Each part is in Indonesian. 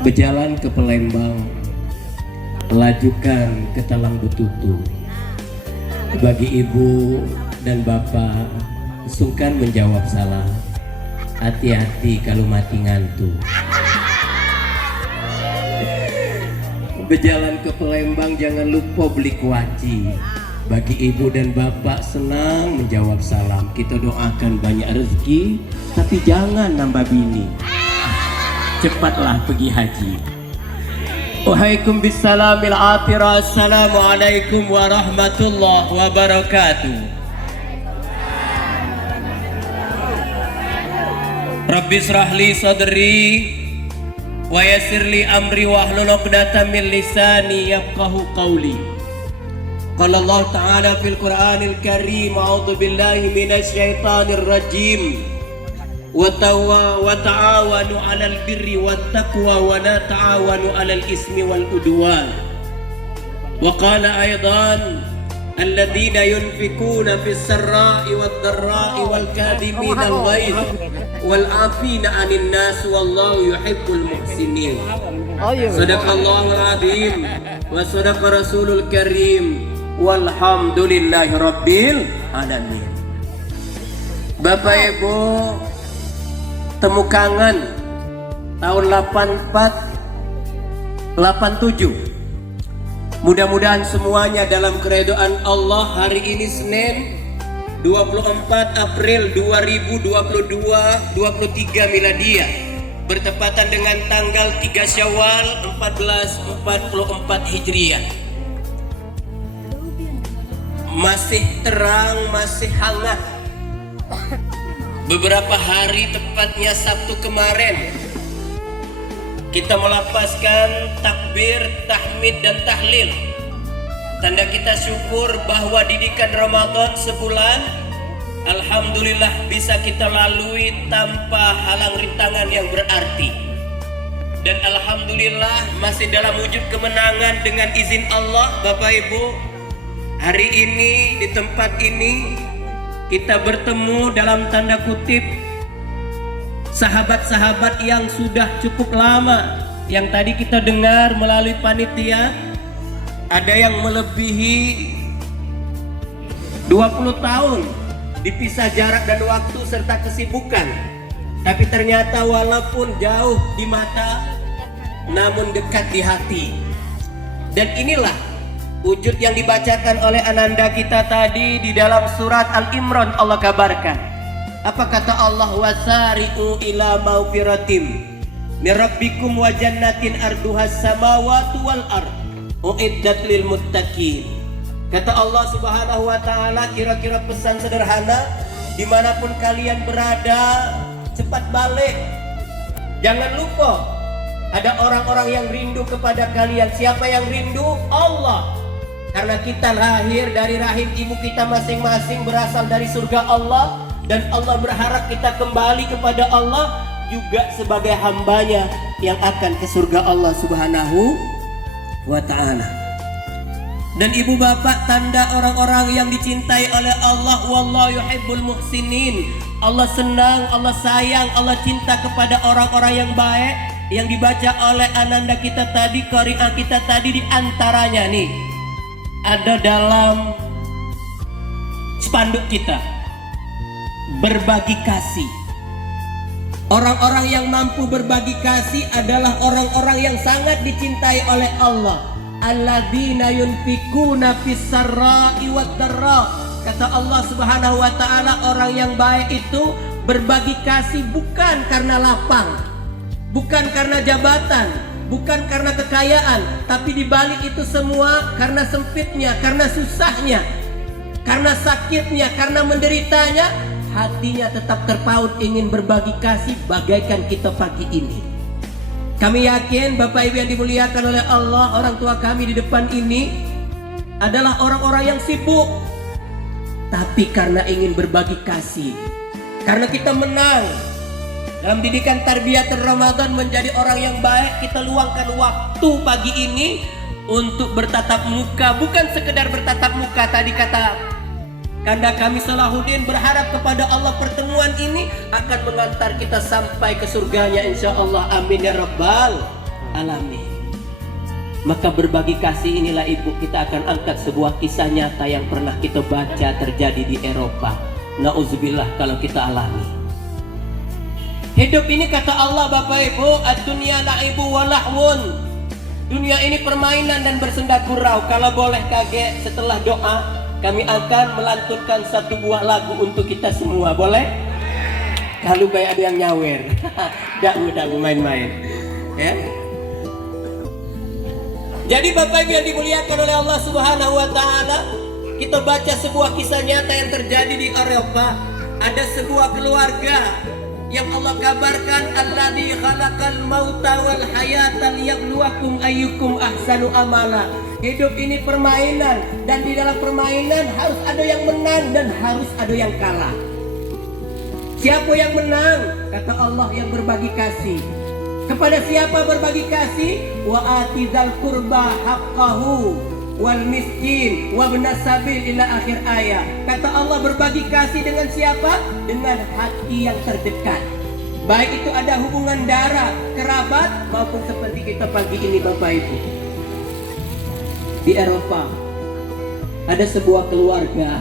Berjalan ke Palembang, lajukan ke Talang Betutu. Bagi ibu dan bapak, sungkan menjawab salah. Hati-hati kalau mati ngantuk. Berjalan ke Palembang, jangan lupa beli kuaci. Bagi ibu dan bapak, senang menjawab salam. Kita doakan banyak rezeki, tapi jangan nambah bini. Cepatlah pergi haji. Wahaikum bisalamil atira. Assalamualaikum warahmatullahi wabarakatuh. Rabbi israhli sadri wa yassirli amri wahlul 'uqdatam min lisani yafqahu qawli. Qala Allah Ta'ala fil Qur'anil Karim, a'udzu billahi minasy syaithanir rajim. Wa ta'awanu 'alal birri wat taqwa wa la ta'awanu 'alal ismi wal udwan. Wa qala aidan alladzina yunfikuna fis sarra'i wad dharra'i wal kadhimina al ghaidh wal 'afina 'anil nas wallahu yuhibbul muhsinin. Sadaqallahul azim wa sadaqa rasulul karim. Walhamdulillahi rabbil alamin. Bapak Ibu, temu kangen tahun 84 87. Mudah-mudahan semuanya dalam keridhaan Allah. Hari ini Senin 24 April 2022 23 Miladiah, bertepatan dengan tanggal 3 Syawal 1444 Hijriah. Masih terang, masih hangat. Beberapa hari, tepatnya Sabtu kemarin, kita melapaskan takbir, tahmid dan tahlil. Tanda kita syukur bahwa didikan Ramadan sebulan, alhamdulillah bisa kita lalui tanpa halang rintangan yang berarti. Dan alhamdulillah masih dalam wujud kemenangan dengan izin Allah. Bapak Ibu, hari ini di tempat ini kita bertemu dalam tanda kutip sahabat-sahabat yang sudah cukup lama, yang tadi kita dengar melalui panitia ada yang melebihi 20 tahun dipisah jarak dan waktu serta kesibukan, tapi ternyata walaupun jauh di mata namun dekat di hati. Dan inilah wujud yang dibacakan oleh ananda kita tadi di dalam surat Al-Imran. Allah kabarkan, apa kata Allah? Wasari'u ila maghfiratim min rabbikum wa jannatin arduhas samawati wal ard uiddat lil muttaqin. Kata Allah Subhanahu wa taala, kira-kira pesan sederhana, dimanapun kalian berada, cepat balik. Jangan lupa ada orang-orang yang rindu kepada kalian. Siapa yang rindu? Allah. Karena kita lahir dari rahim ibu kita masing-masing, berasal dari surga Allah, dan Allah berharap kita kembali kepada Allah juga sebagai hambanya yang akan ke surga Allah Subhanahu wa ta'ala. Dan ibu bapak, tanda orang-orang yang dicintai oleh Allah, wallahu yuhibbul muhsinin. Allah senang, Allah sayang, Allah cinta kepada orang-orang yang baik, yang dibaca oleh ananda kita tadi, qari'ah kita tadi. Di antaranya nih ada dalam spanduk kita, berbagi kasih. Orang-orang yang mampu berbagi kasih adalah orang-orang yang sangat dicintai oleh Allah. Alladzina yunfikuna fis sarra'i wad dharra. Kata Allah Subhanahu wa taala, orang yang baik itu berbagi kasih bukan karena lapang, bukan karena jabatan, bukan karena kekayaan, tapi dibalik itu semua karena sempitnya, karena susahnya, karena sakitnya, karena menderitanya, hatinya tetap terpaut ingin berbagi kasih bagaikan kita pagi ini. Kami yakin Bapak Ibu yang dimuliakan oleh Allah, orang tua kami di depan ini adalah orang-orang yang sibuk, tapi karena ingin berbagi kasih, karena kita menang dalam didikan tarbiyat Ramadan menjadi orang yang baik, kita luangkan waktu pagi ini untuk bertatap muka. Bukan sekedar bertatap muka, tadi kata Kanda kami Salahuddin berharap kepada Allah pertemuan ini akan mengantar kita sampai ke surganya insya Allah. Amin ya rabbal alami. Maka berbagi kasih inilah ibu, kita akan angkat sebuah kisah nyata yang pernah kita baca terjadi di Eropa. Nauzubillah kalau kita alami. Hidup ini kata Allah Bapak Ibu, ad-dunya la'ibu wa lahwun. Dunia ini permainan dan bersenda gurau. Kalau boleh kaget, setelah doa kami akan melantunkan satu buah lagu untuk kita semua. Boleh? Kalau kayak ada yang nyawer. Dak main-main. Ya. Jadi Bapak Ibu yang dimuliakan oleh Allah Subhanahu wa taala, kita baca sebuah kisah nyata yang terjadi di Eropa. Ada sebuah keluarga yang Allah kabarkan, alladzi khalaqal mauta wal hayata liyabluwakum ayyukum ahsanu amala. Hidup ini permainan, dan di dalam permainan harus ada yang menang dan harus ada yang kalah. Siapa yang menang? Kata Allah, yang berbagi kasih. Kepada siapa berbagi kasih? Wa atizal qurba haqqahu wal miskin wa ibnas sabil ila akhir ayat. Kata Allah, berbagi kasih dengan siapa? Dengan hati yang terdekat. Baik itu ada hubungan darah, kerabat, maupun seperti kita pagi ini Bapak Ibu. Di Eropa ada sebuah keluarga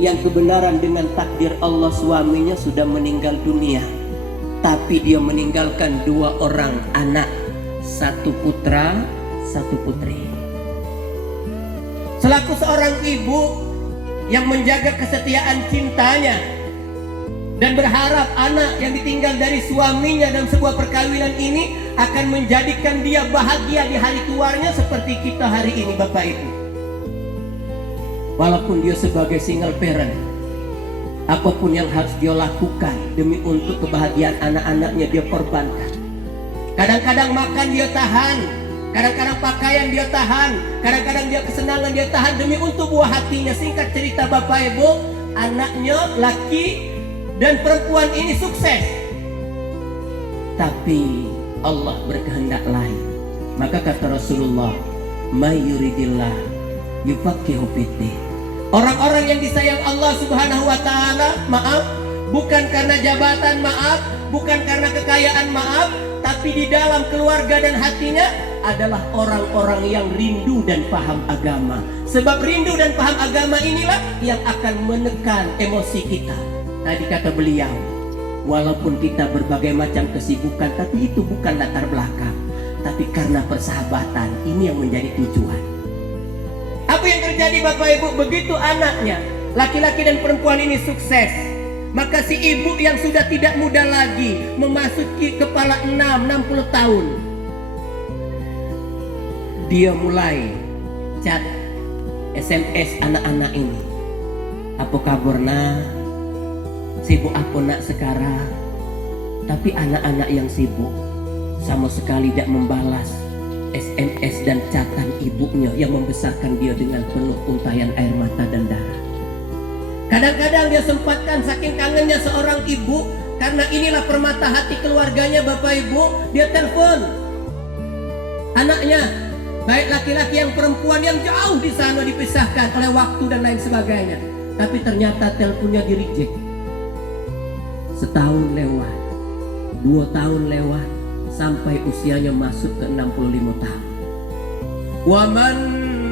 yang kebenaran dengan takdir Allah, suaminya sudah meninggal dunia, tapi dia meninggalkan 2 orang anak, 1 putra, 1 putri. Selaku seorang ibu yang menjaga kesetiaan cintanya dan berharap anak yang ditinggal dari suaminya dalam sebuah perkawinan ini akan menjadikan dia bahagia di hari tuanya seperti kita hari ini Bapak Ibu. Walaupun dia sebagai single parent, apapun yang harus dia lakukan demi untuk kebahagiaan anak-anaknya dia korbankan. Kadang-kadang makan dia tahan, kadang-kadang pakaian dia tahan, kadang-kadang dia kesenangan dia tahan demi untuk buah hatinya. Singkat cerita Bapak Ibu, anaknya laki dan perempuan ini sukses. Tapi Allah berkehendak lain. Maka kata Rasulullah, may yuridillah yufaqihu fiddin. Orang-orang yang disayang Allah Subhanahu wa taala, maaf, bukan karena jabatan, maaf, bukan karena kekayaan, maaf, tapi di dalam keluarga dan hatinya adalah orang-orang yang rindu dan paham agama. Sebab rindu dan paham agama inilah yang akan menekan emosi kita. Tadi kata beliau, walaupun kita berbagai macam kesibukan, tapi itu bukan latar belakang, tapi karena persahabatan, ini yang menjadi tujuan. Apa yang terjadi Bapak Ibu? Begitu anaknya, laki-laki dan perempuan ini sukses, maka si ibu yang sudah tidak muda lagi, memasuki kepala 60 tahun, dia mulai chat, SMS anak-anak ini. Apa kabarnya? Sibuk apa nak sekarang? Tapi anak-anak yang sibuk sama sekali tidak membalas SMS dan catatan ibunya yang membesarkan dia dengan penuh untayan air mata dan darah. Kadang-kadang dia sempatkan saking kangennya seorang ibu, karena inilah permata hati keluarganya Bapak Ibu, dia telepon anaknya, baik laki-laki yang perempuan yang jauh di sana dipisahkan oleh waktu dan lain sebagainya. Tapi ternyata teleponnya di reject. Setahun lewat, 2 tahun lewat, sampai usianya masuk ke 65 tahun. Wa man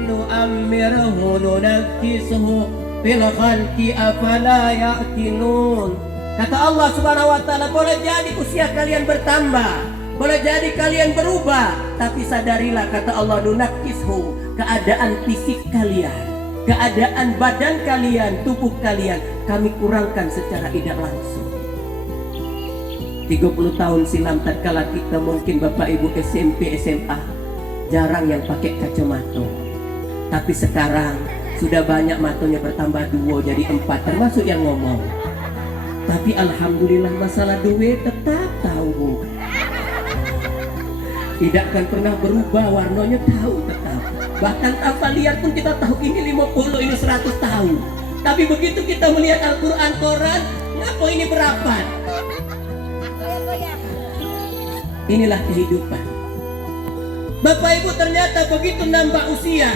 nu'ammirhu nunakkisuhu fil khalqi afala ya'qilun. Kata Allah Subhanahu wa taala, boleh jadi usia kalian bertambah, boleh jadi kalian berubah, tapi sadarilah, kata Allah, nunakkisuhu, keadaan fisik kalian, keadaan badan kalian, tubuh kalian kami kurangkan secara tidak langsung. 30 tahun silam tatkala kita mungkin Bapak Ibu SMP, SMA, jarang yang pakai kacamata. Tapi sekarang sudah banyak matanya bertambah 2 jadi 4, termasuk yang ngomong. Tapi alhamdulillah masalah duit tetap tahu Bu. Tidak akan pernah berubah, warnanya tahu tetap. Bahkan apa lihat pun kita tahu ini 50, ini 100 tahun. Tapi begitu kita melihat Al-Quran, Quran, ngapa ini berapa? Inilah kehidupan. Bapak Ibu, ternyata begitu nambah usia,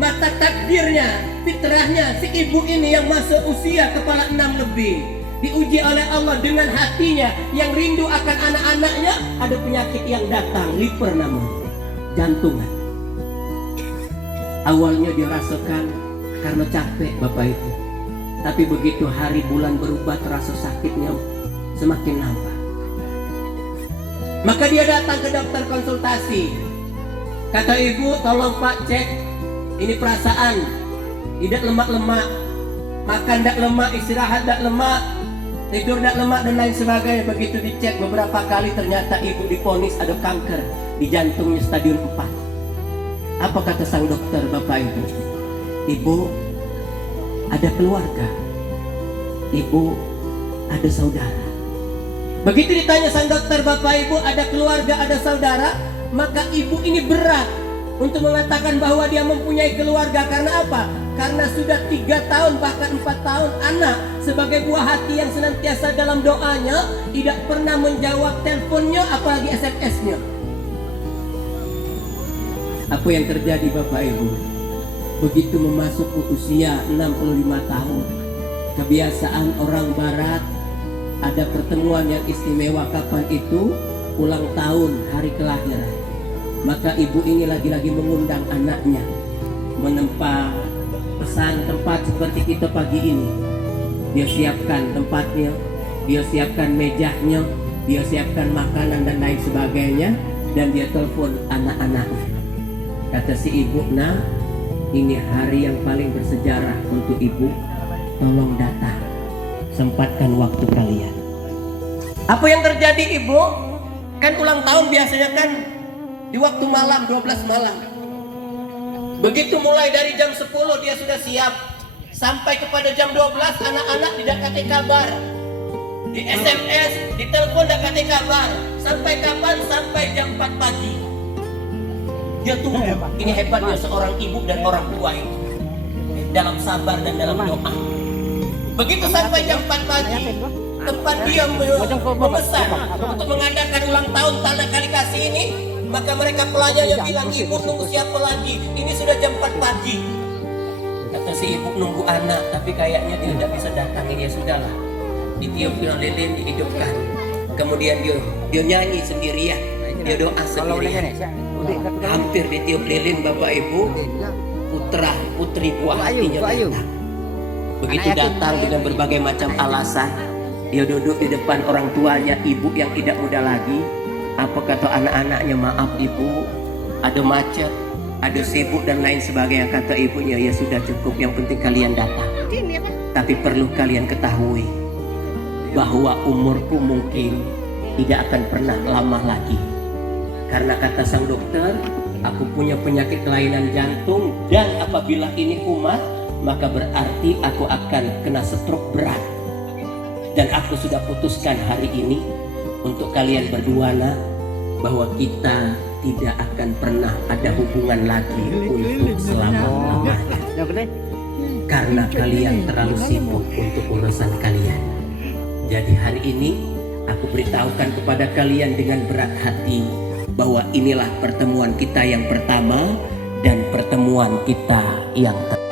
maka takdirnya, fitrahnya si ibu ini yang masuk usia kepala 6 lebih, diuji oleh Allah dengan hatinya yang rindu akan anak-anaknya. Ada penyakit yang datang, liver namanya, jantungan. Awalnya dirasakan karena capek Bapak Ibu, tapi begitu hari bulan berubah terasa sakitnya semakin nambah. Maka dia datang ke dokter konsultasi. Kata ibu, tolong Pak cek ini perasaan, tidak lemak-lemak, makan tidak lemak, istirahat tidak lemak, tidur tidak lemak dan lain sebagainya. Begitu dicek beberapa kali ternyata ibu divonis ada kanker di jantungnya stadium 4. Apa kata sang dokter Bapak Ibu? Ibu ada keluarga, ibu ada saudara. Begitu ditanya sang dokter, Bapak Ibu ada keluarga, ada saudara, maka ibu ini berat untuk mengatakan bahwa dia mempunyai keluarga. Karena apa? Karena sudah 3 tahun bahkan 4 tahun anak sebagai buah hati yang senantiasa dalam doanya tidak pernah menjawab teleponnya apalagi SMS-nya. Apa yang terjadi Bapak Ibu? Begitu memasuki usia 65 tahun, kebiasaan orang barat ada pertemuan yang istimewa. Kapan itu? Ulang tahun, hari kelahiran. Maka ibu ini lagi-lagi mengundang anaknya menempa pesan tempat seperti kita pagi ini. Dia siapkan tempatnya, dia siapkan mejanya, dia siapkan makanan dan lain sebagainya, dan dia telepon anak-anaknya. Kata si ibu, nah ini hari yang paling bersejarah untuk ibu, tolong datang, sempatkan waktu kalian. Apa yang terjadi ibu? Kan ulang tahun biasanya kan di waktu malam, 12 malam. Begitu mulai dari jam 10 dia sudah siap, sampai kepada jam 12 anak-anak tidak kasih kabar, di SMS, di telepon tidak kasih kabar. Sampai kapan? Sampai jam 4 pagi dia tunggu. Ini hebatnya seorang ibu dan orang tua itu dalam sabar dan dalam doa. Begitu sampai jam 4 pagi, tempat dia memesan untuk mengadakan ulang tahun tanda kali kasih ini, maka mereka pelayannya bilang, ibu nunggu siapa lagi? Ini sudah jam 4 pagi. Kata si ibu, nunggu anak, tapi kayaknya dia tidak bisa datang. Ini ya sudahlah, ditiup lilin, dihidupkan. Kemudian dia nyanyi sendirian, dia doa sendirian. Hampir ditiup lilin Bapak Ibu, putra putri buah hatinya datang. Begitu datang dengan berbagai macam alasan, dia duduk di depan orang tuanya, ibu yang tidak muda lagi. Apa kata anak-anaknya? Maaf ibu, ada macet, ada sibuk dan lain sebagainya. Kata ibunya, ya sudah cukup, yang penting kalian datang. Tapi perlu kalian ketahui bahwa umurku mungkin tidak akan pernah lama lagi. Karena kata sang dokter, aku punya penyakit kelainan jantung, dan apabila ini kumat, maka berarti aku akan kena stroke berat. Dan aku sudah putuskan hari ini untuk kalian berdua nak, bahwa kita tidak akan pernah ada hubungan lagi untuk selama-lamanya. Karena kalian terlalu sibuk untuk urusan kalian. Jadi hari ini aku beritahukan kepada kalian dengan berat hati bahwa inilah pertemuan kita yang pertama dan pertemuan kita yang terakhir.